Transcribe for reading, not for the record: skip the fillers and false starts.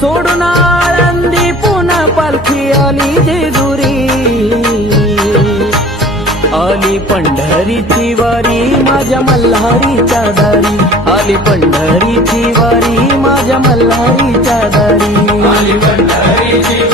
सोडून आळंदी पुन्हा पालखी आली जेजुरी आली पंढरीची वारी माझ्या मल्हारीच्या दारी आली पंढरीची वारी माझ्या मल्हारीच्या दारी आली पंढरीची